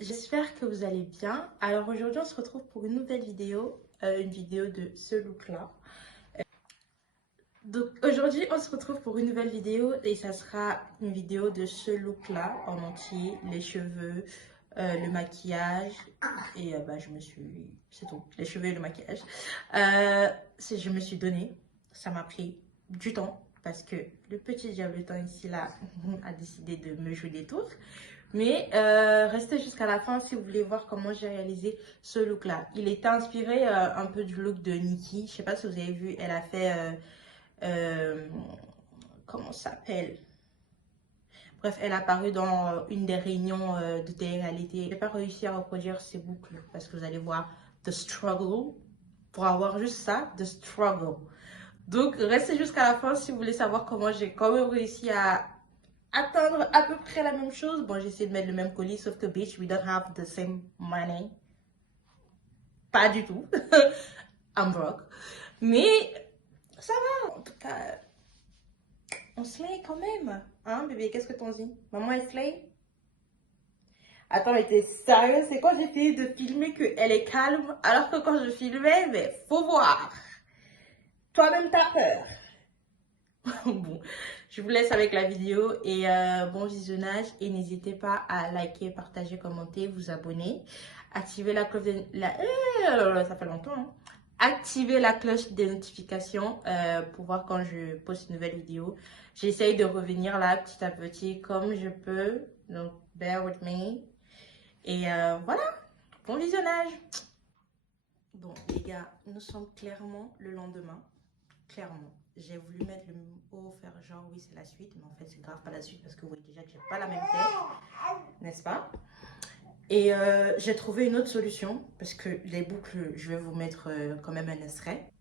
j'espère que vous allez bien. Alors aujourd'hui on se retrouve pour une nouvelle vidéo, une vidéo de ce look là. Donc aujourd'hui on se retrouve pour une nouvelle vidéo et ça sera une vidéo de ce look là en entier, les cheveux, le maquillage et c'est tout, les cheveux et le maquillage. Je me suis donné, ça m'a pris du temps parce que le petit diablotin ici là a décidé de me jouer des tours. Mais restez jusqu'à la fin si vous voulez voir comment j'ai réalisé ce look là. Il était inspiré un peu du look de Nicki. Je sais pas si vous avez vu, elle a fait comment ça s'appelle? Bref, elle a apparu dans une des réunions de télé-réalité. Je n'ai pas réussi à reproduire ses boucles parce que vous allez voir the struggle. Pour avoir juste ça, the struggle. Donc, restez jusqu'à la fin si vous voulez savoir comment j'ai quand même réussi à atteindre à peu près la même chose. Bon, j'ai essayé de mettre le même colis, sauf que, bitch, we don't have the same money. Pas du tout. I'm broke. Mais ça va. En tout cas, on slay quand même. Hein, bébé, qu'est-ce que t'en dis? Maman, elle slay? Attends, mais t'es sérieux? C'est quand j'ai essayé de filmer qu'elle est calme, alors que quand je filmais, mais faut voir. Toi-même, t'as peur. Bon, je vous laisse avec la vidéo et bon visionnage. Et n'hésitez pas à liker, partager, commenter, vous abonner. Activez la cloche de... ça fait longtemps, hein. Activez la cloche des notifications pour voir quand je poste une nouvelle vidéo. J'essaye de revenir là petit à petit comme je peux. Donc, bear with me. Et voilà, bon visionnage. Bon, les gars, nous sommes clairement le lendemain. Clairement. J'ai voulu mettre le haut, faire genre oui c'est la suite, mais en fait c'est grave pas la suite parce que vous voyez déjà que j'ai pas la même tête, n'est-ce pas? Et j'ai trouvé une autre solution parce que les boucles, je vais vous mettre quand même un extrait.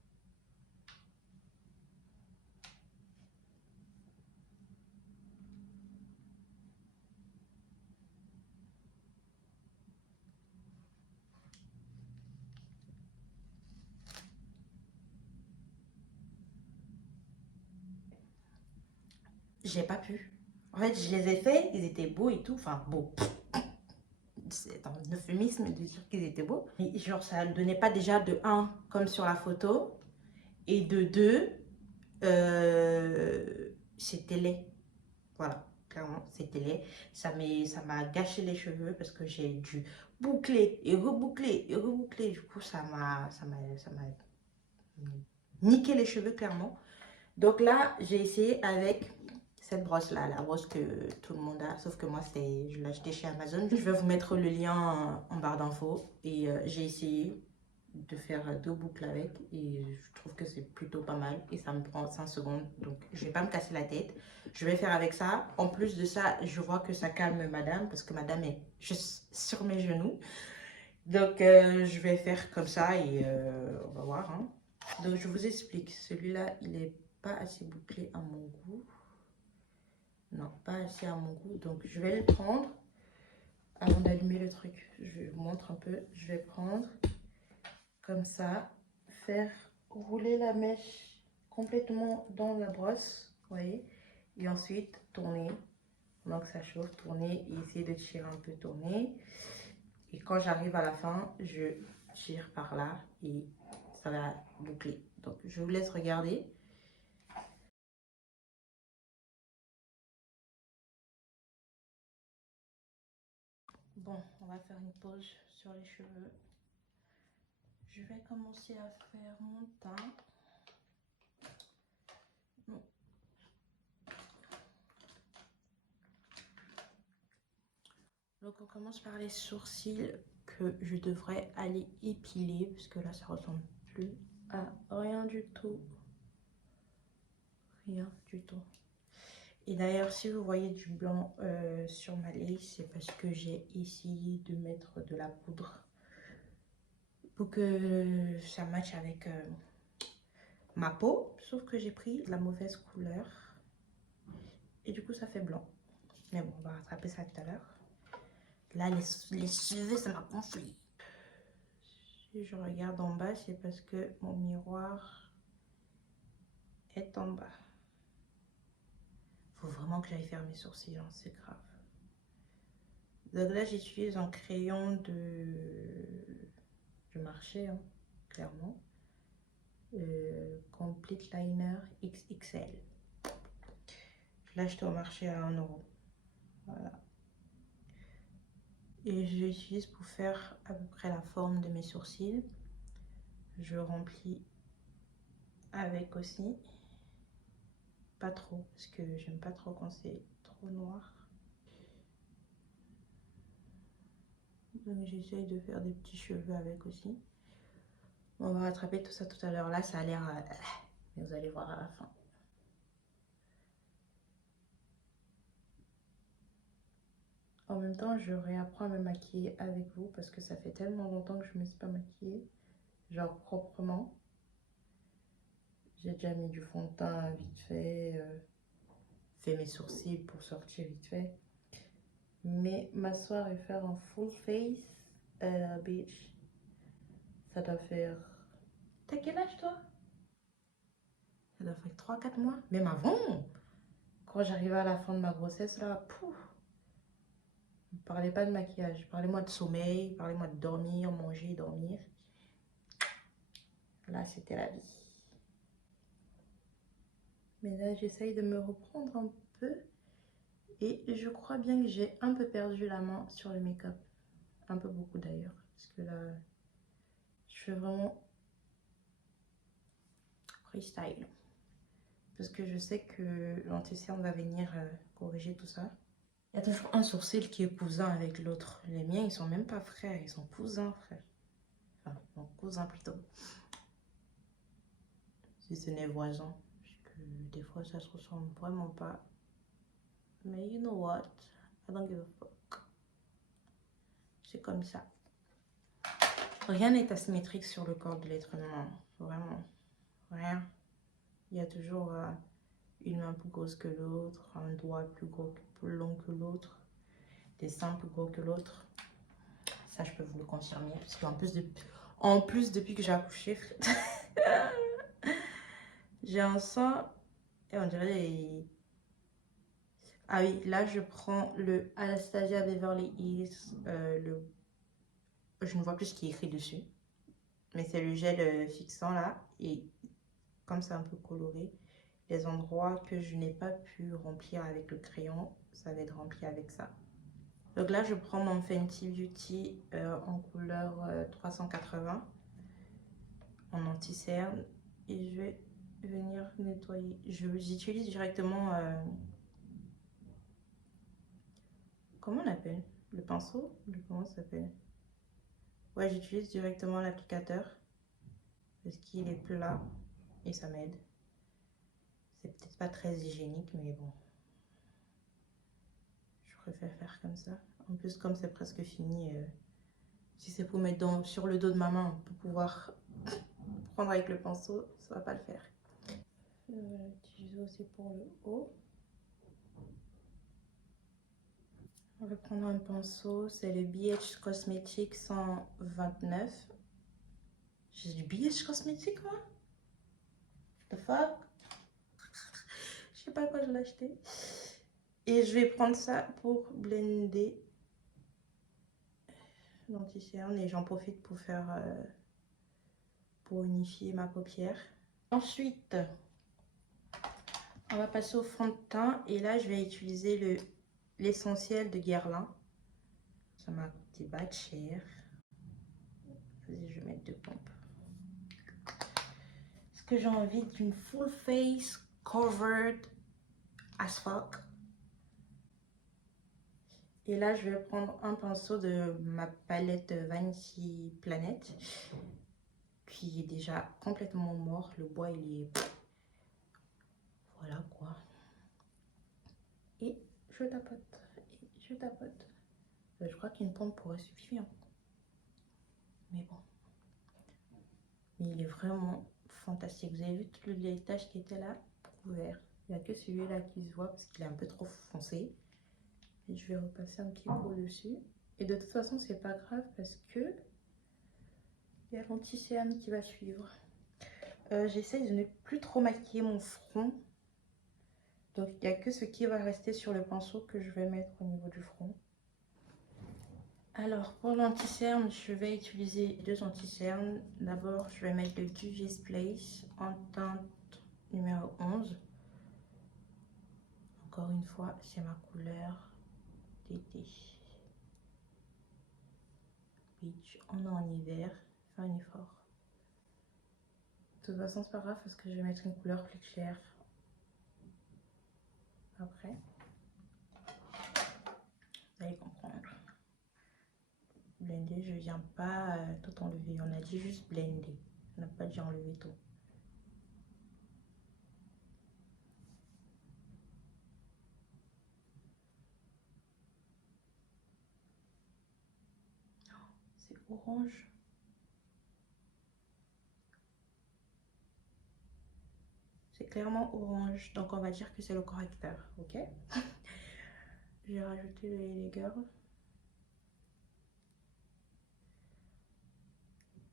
J'ai pas pu. En fait, je les ai faits, ils étaient beaux et tout, enfin beaux. C'est un euphémisme de dire qu'ils étaient beaux. Et genre ça ne donnait pas déjà de 1 comme sur la photo et de 2 c'était laid. Voilà, clairement, c'était laid. Ça m'a gâché les cheveux parce que j'ai dû boucler et reboucler et reboucler. Du coup, ça m'a niqué les cheveux, clairement. Donc là, j'ai essayé avec cette brosse-là, la brosse que tout le monde a, sauf que moi, je l'ai acheté chez Amazon. Je vais vous mettre le lien en barre d'infos. Et j'ai essayé de faire 2 boucles avec et je trouve que c'est plutôt pas mal et ça me prend 5 secondes, donc je vais pas me casser la tête, je vais faire avec ça. En plus de ça, je vois que ça calme madame parce que madame est juste sur mes genoux, donc je vais faire comme ça et on va voir, hein. Donc je vous explique, celui-là il est pas assez bouclé à mon goût, non pas assez à mon goût, donc je vais le prendre avant d'allumer le truc. Je vous montre un peu, je vais prendre comme ça, faire rouler la mèche complètement dans la brosse, vous voyez, et ensuite tourner pendant que ça chauffe, tourner et essayer de tirer un peu, tourner, et quand j'arrive à la fin, je tire par là et ça va boucler. Donc je vous laisse regarder. Bon, on va faire une pause sur les cheveux. Je vais commencer à faire mon teint. Donc on commence par les sourcils que je devrais aller épiler parce que là ça ressemble plus à rien du tout. Rien du tout. Et d'ailleurs si vous voyez du blanc sur ma lace, c'est parce que j'ai essayé de mettre de la poudre pour que ça matche avec ma peau. Sauf que j'ai pris la mauvaise couleur et du coup ça fait blanc. Mais bon, on va rattraper ça tout à l'heure. Là les cheveux ça m'a gonflé. Si je regarde en bas, c'est parce que mon miroir est en bas. Faut vraiment que j'aille faire mes sourcils, hein, c'est grave. Donc là, j'utilise un crayon du marché, hein, clairement. Complete Liner XXL. Je l'ai acheté au marché à 1 €. Voilà. Et je l'utilise pour faire à peu près la forme de mes sourcils. Je remplis avec aussi. Pas trop, parce que j'aime pas trop quand c'est trop noir. Donc j'essaye de faire des petits cheveux avec aussi. On va rattraper tout ça tout à l'heure. Là, ça a l'air... mais vous allez voir à la fin. En même temps, je réapprends à me maquiller avec vous parce que ça fait tellement longtemps que je ne me suis pas maquillée. Genre proprement. J'ai déjà mis du fond de teint vite fait. Fait mes sourcils pour sortir vite fait. Mais m'asseoir et faire un full face, bitch, ça doit faire... T'as quel âge toi? Ça doit faire 3 4 mois. Même avant, quand j'arrivais à la fin de ma grossesse, là, pouf, ne parlez pas de maquillage. Parlez-moi de sommeil, parlez-moi de dormir, manger, dormir. Là, c'était la vie. Mais là, j'essaye de me reprendre un peu. Et je crois bien que j'ai un peu perdu la main sur le make-up. Un peu beaucoup d'ailleurs. Parce que là, je fais vraiment freestyle. Parce que je sais que l'anti-cerne va venir corriger tout ça. Il y a toujours un sourcil qui est cousin avec l'autre. Les miens, ils sont même pas frères, ils sont cousins, frère. Enfin, non, cousins plutôt. Si ce n'est voisin. Parce que des fois, ça se ressemble vraiment pas. Mais you know what? I don't give a fuck. C'est comme ça. Rien n'est asymétrique sur le corps de l'être humain. Vraiment. Rien. Il y a toujours une main plus grosse que l'autre, un doigt plus long que l'autre, des seins plus gros que l'autre. Ça, je peux vous le confirmer. Parce qu'en plus, depuis que j'ai accouché, j'ai un sein et on dirait... Ah oui, là, je prends le Anastasia Beverly Hills. Je ne vois plus ce qui est écrit dessus. Mais c'est le gel fixant là. Et comme c'est un peu coloré, les endroits que je n'ai pas pu remplir avec le crayon, ça va être rempli avec ça. Donc là, je prends mon Fenty Beauty en couleur 380 en anti-cerne et je vais venir nettoyer. J'utilise directement, comment on appelle? Le pinceau? Comment ça s'appelle? Ouais, j'utilise directement l'applicateur parce qu'il est plat et ça m'aide. C'est peut-être pas très hygiénique, mais bon. Je préfère faire comme ça. En plus, comme c'est presque fini, si c'est pour mettre sur le dos de ma main pour pouvoir prendre avec le pinceau, ça va pas le faire. Voilà, l'utiliser aussi pour le haut. On va prendre un pinceau, c'est le BH Cosmetics 129. J'ai du BH Cosmetics moi? The fuck? Je sais pas quoi je l'ai acheté. Et je vais prendre ça pour blender l'anti-cerne et j'en profite pour faire pour unifier ma paupière. Ensuite, on va passer au fond de teint et là je vais utiliser l'essentiel de Guerlain. Ça m'a coûté pas de cher. Vas-y, je vais mettre 2 pompes. Est-ce que j'ai envie d'une full face covered as fuck? Et là, je vais prendre un pinceau de ma palette Vanity Planet qui est déjà complètement mort. Le bois, il est... Voilà quoi. Et je tapote. Et je tapote. Je crois qu'une pompe pourrait suffire. Mais bon. Mais il est vraiment fantastique. Vous avez vu toutes les taches qui étaient là? Couvertes. Il n'y a que celui-là qui se voit parce qu'il est un peu trop foncé. Et je vais repasser un petit coup dessus. Et de toute façon, c'est pas grave parce que il y a l'anti-cerne qui va suivre. J'essaie de ne plus trop maquiller mon front. Donc, il n'y a que ce qui va rester sur le pinceau que je vais mettre au niveau du front. Alors, pour l'anti-cerne, je vais utiliser deux anti-cernes. D'abord, je vais mettre le Juvia's Place en teinte numéro 11. Encore une fois, c'est ma couleur d'été. Peach, on est en hiver, fais un effort. De toute façon, c'est pas grave parce que je vais mettre une couleur plus claire après. Vous allez comprendre. Blender, je viens pas tout enlever. On a dit juste blender. On n'a pas dit enlever tout. C'est orange. C'est clairement orange. Donc on va dire que c'est le correcteur. Ok. Je vais rajouter les girls.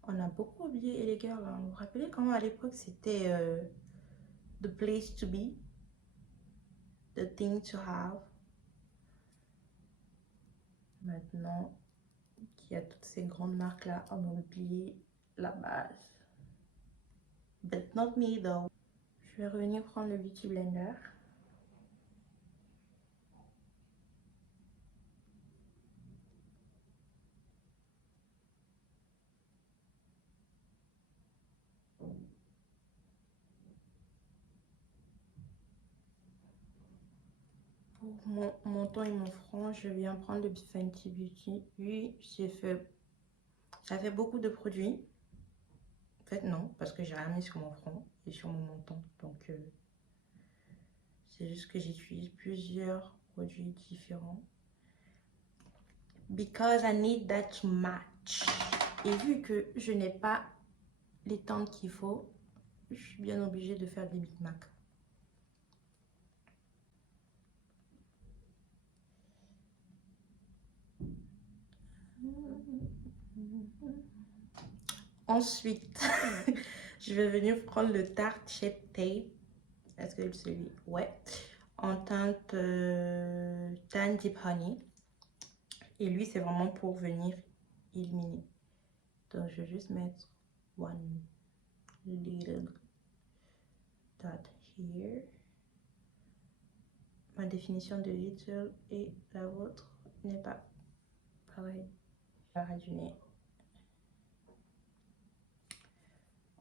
On a beaucoup oublié les girls. Hein. Vous vous rappelez comment à l'époque c'était the place to be, the thing to have. Maintenant qu'il y a toutes ces grandes marques là, on a oublié la base. But not me though. Je vais revenir prendre le Beauty Blender. Pour mon menton et mon front, je viens prendre le Fenty Beauty. Oui, ça fait beaucoup de produits. En fait, non, parce que j'ai rien mis sur mon front et sur mon menton. Donc, c'est juste que j'utilise plusieurs produits différents. Because I need that to match. Et vu que je n'ai pas les teintes qu'il faut, je suis bien obligée de faire des Big Mac. Ensuite, je vais venir prendre le Tarte Shape Tape. Est-ce que c'est lui? Ouais. En teinte Tan Deep Honey. Et lui, c'est vraiment pour venir illuminer. Donc, je vais juste mettre one little dot here. Ma définition de little et la vôtre n'est pas pareil. L'arrêt du nez.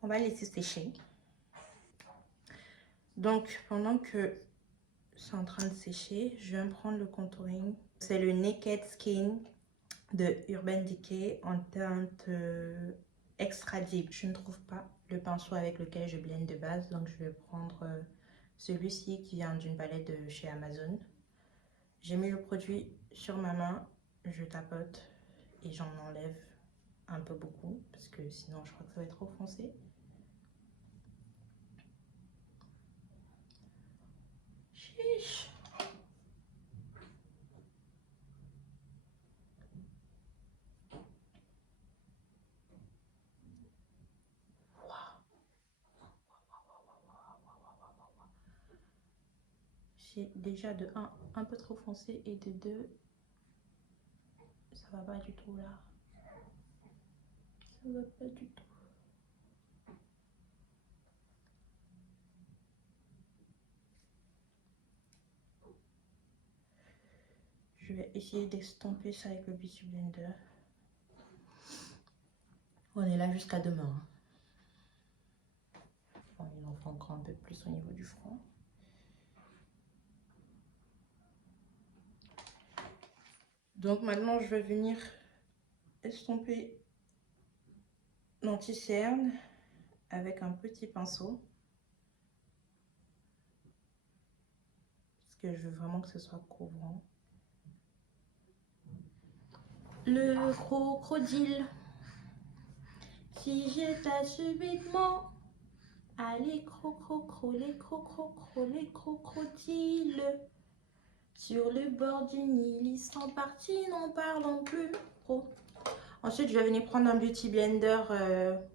On va laisser sécher. Donc, pendant que c'est en train de sécher, je vais prendre le contouring. C'est le Naked Skin de Urban Decay en teinte Extra Deep. Je ne trouve pas le pinceau avec lequel je blende de base, donc je vais prendre celui-ci qui vient d'une palette de chez Amazon. J'ai mis le produit sur ma main, je tapote et j'en enlève un peu beaucoup parce que sinon je crois que ça va être trop foncé. Chiche. J'ai déjà de 1 peu trop foncé et de 2 ça va pas du tout là. Ça va pas du tout. Je vais essayer d'estomper ça avec le Beauty Blender. On est là jusqu'à demain. Bon, il en faut encore un peu plus au niveau du front. Donc maintenant, je vais venir estomper l'anti-cerne avec un petit pinceau. Parce que je veux vraiment que ce soit couvrant. Le crocodile. Si j'étais subitement, allez les crocodiles. Sur le bord du Nil, ils sont partis, n'en parlons plus trop. Ensuite, je vais venir prendre un Beauty Blender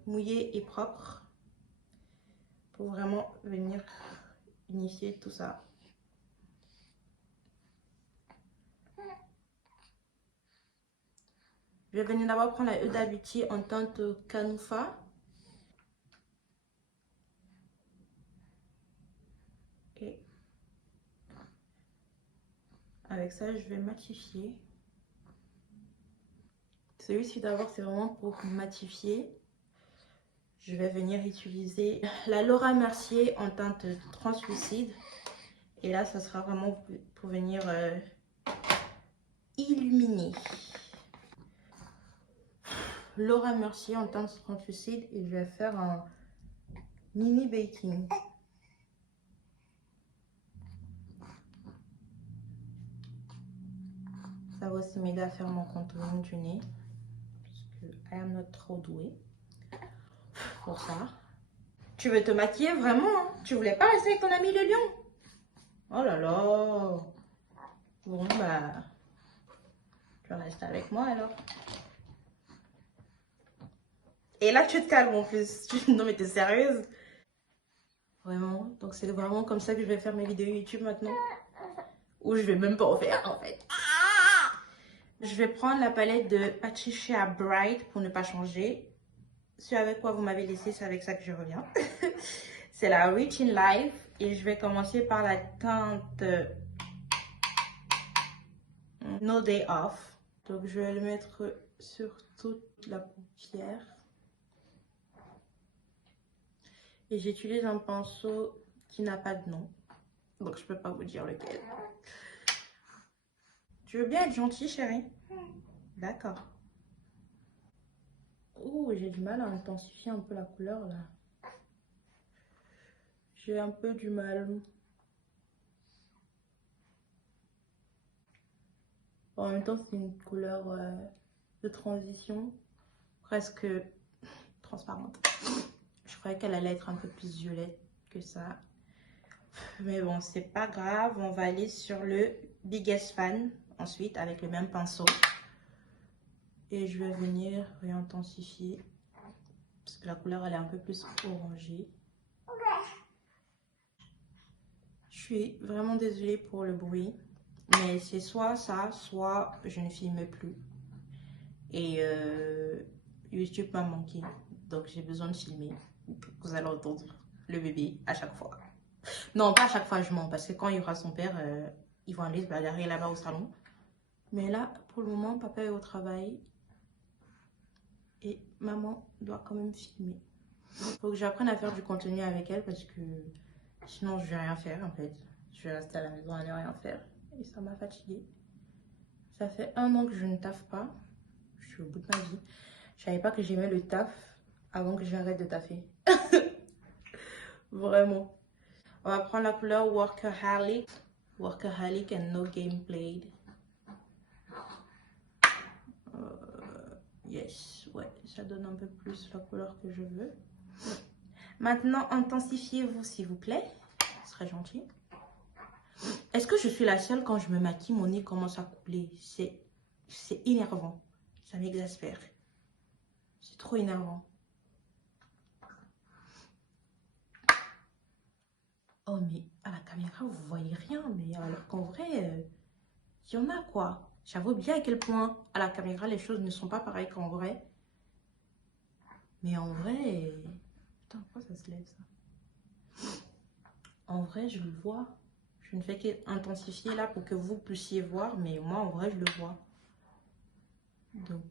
mouillé et propre pour vraiment venir unifier tout ça. Je vais venir d'abord prendre la Huda Beauty en teinte Canoufa. Et avec ça, je vais matifier. Celui-ci d'abord, c'est vraiment pour matifier. Je vais venir utiliser la Laura Mercier en teinte translucide. Et là, ça sera vraiment pour venir illuminer. Laura Mercier en teinte translucide et je vais faire un mini baking. Ça va aussi m'aider à faire mon contouring du nez. Parce que I am not trop douée pour ça. Tu veux te maquiller vraiment, hein? Tu voulais pas rester avec ton ami le lion? Oh là là. Bon bah, tu restes avec moi alors. Et là tu te calmes en plus. Non mais t'es sérieuse? Vraiment? Donc c'est vraiment comme ça que je vais faire mes vidéos YouTube maintenant? Ou je vais même pas en faire en fait. Je vais prendre la palette de Patricia Bright pour ne pas changer. Ce avec quoi vous m'avez laissé, c'est avec ça que je reviens. C'est la Rich in Life. Et je vais commencer par la teinte No Day Off. Donc je vais le mettre sur toute la paupière. Et j'utilise un pinceau qui n'a pas de nom. Donc je peux pas vous dire lequel. Tu veux bien être gentil, chérie? D'accord. Oh, j'ai du mal à intensifier un peu la couleur là. J'ai un peu du mal. En même temps, c'est une couleur de transition, presque transparente. Je croyais qu'elle allait être un peu plus violette que ça. Mais bon, c'est pas grave. On va aller sur le Biggest Fan ensuite avec le même pinceau. Et je vais venir réintensifier. Parce que la couleur, elle est un peu plus orangée. Je suis vraiment désolée pour le bruit. Mais c'est soit ça, soit je ne filme plus. Et YouTube m'a manqué. Donc j'ai besoin de filmer. Vous allez entendre le bébé à chaque fois. Non, pas à chaque fois, je mens. Parce que quand il y aura son père, ils vont aller se bagarrer là-bas au salon. Mais là, pour le moment, papa est au travail. Et maman doit quand même filmer. Faut que j'apprenne à faire du contenu avec elle parce que sinon je vais rien faire en fait. Je vais rester à la maison à ne rien faire. Et ça m'a fatiguée. Ça fait 1 an que je ne taffe pas. Je suis au bout de ma vie. Je savais pas que j'aimais le taf avant que j'arrête de taffer. Vraiment. On va prendre la couleur Workaholic. Workaholic and No Game Played. Yes, ouais, ça donne un peu plus la couleur que je veux. Maintenant, intensifiez-vous s'il vous plaît. Ce serait gentil. Est-ce que je suis la seule quand je me maquille, mon nez commence à couler? C'est énervant. Ça m'exaspère. C'est trop énervant. Oh, mais à la caméra, vous voyez rien. Mais alors qu'en vrai, il y en a quoi. J'avoue bien à quel point à la caméra, les choses ne sont pas pareilles qu'en vrai. Mais en vrai... Putain, pourquoi ça se lève ça? En vrai, je le vois. Je ne fais qu'intensifier là pour que vous puissiez voir. Mais moi, en vrai, je le vois. Donc,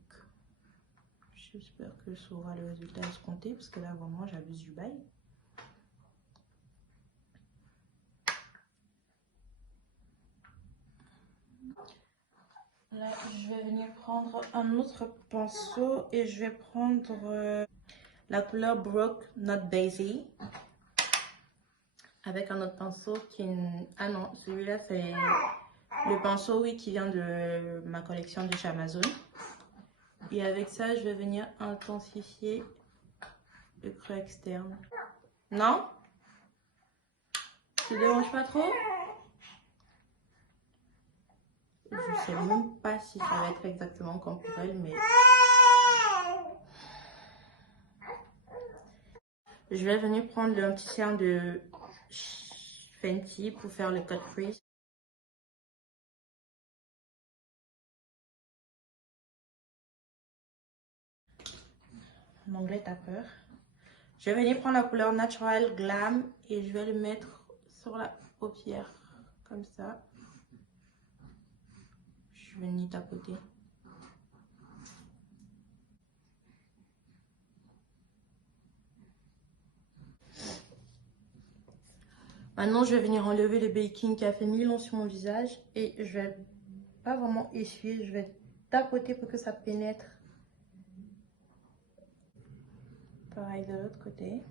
j'espère que ça aura le résultat escompté. Parce que là, vraiment, j'abuse du bail. Là, je vais venir prendre un autre pinceau et je vais prendre la couleur Broke Not Daisy avec un autre pinceau qui est Ah non, celui-là c'est le pinceau oui, qui vient de ma collection de chez Amazon. Et avec ça, je vais venir intensifier le creux externe. Non? Ça te dérange pas trop? Je sais même pas si ça va être exactement comme pour elle, mais... Je vais venir prendre un petit cerne de Fenty pour faire le cut crease. En anglais, t'as peur. Je vais venir prendre la couleur Natural Glam et je vais le mettre sur la paupière. Comme ça. Je vais venir tapoter. Maintenant, je vais venir enlever le baking qui a fait 1000 ans sur mon visage. Et je vais pas vraiment essuyer, je vais tapoter pour que ça pénètre. Pareil de l'autre côté.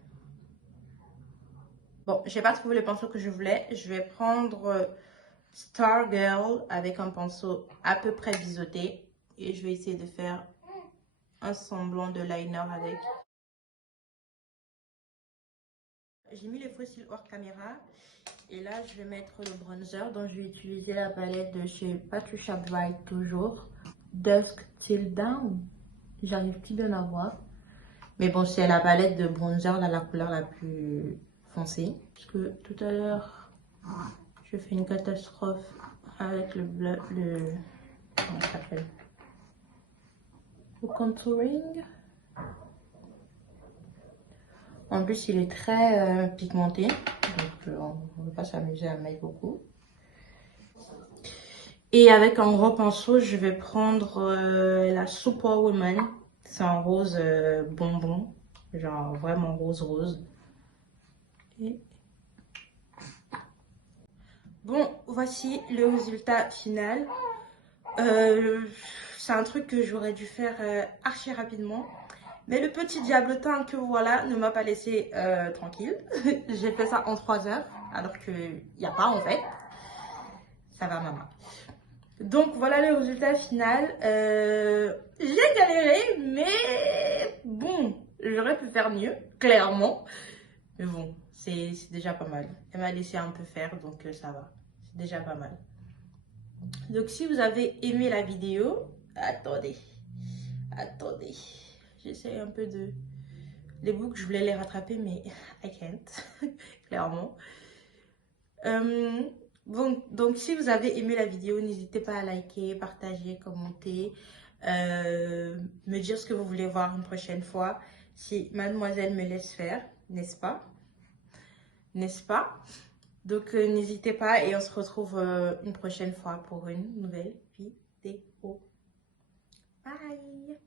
Bon, j'ai pas trouvé le pinceau que je voulais. Je vais prendre Stargirl avec un pinceau à peu près biseauté. Et je vais essayer de faire un semblant de liner avec. J'ai mis les faux cils hors caméra. Et là, je vais mettre le bronzer. Donc, je vais utiliser la palette de chez Patricia Bright toujours. Dusk Till Down. J'arrive plus bien à voir. Mais bon, c'est la palette de bronzer, là, la couleur la plus foncée. Parce que tout à l'heure, je fais une catastrophe avec le comment ça s'appelle? Le contouring. En plus, il est très pigmenté. Donc, on ne va pas s'amuser à mettre beaucoup. Et avec un gros pinceau, je vais prendre la Superwoman. C'est un rose bonbon. Genre vraiment rose. Et... Bon, voici le résultat final. C'est un truc que j'aurais dû faire archi rapidement. Mais le petit diablotin que voilà ne m'a pas laissé tranquille. J'ai fait ça en 3 heures, alors qu'il n'y a pas en fait. Ça va, maman. Donc voilà le résultat final. J'ai galéré, mais bon, j'aurais pu faire mieux, clairement. Mais bon, c'est déjà pas mal. Elle m'a laissé un peu faire, donc ça va. C'est déjà pas mal. Donc si vous avez aimé la vidéo, attendez. J'essaie un peu de... Les boucles, je voulais les rattraper, mais I can't, clairement. Bon, donc si vous avez aimé la vidéo, n'hésitez pas à liker, partager, commenter, me dire ce que vous voulez voir une prochaine fois, si mademoiselle me laisse faire, n'est-ce pas? N'est-ce pas? Donc n'hésitez pas et on se retrouve une prochaine fois pour une nouvelle vidéo. Bye!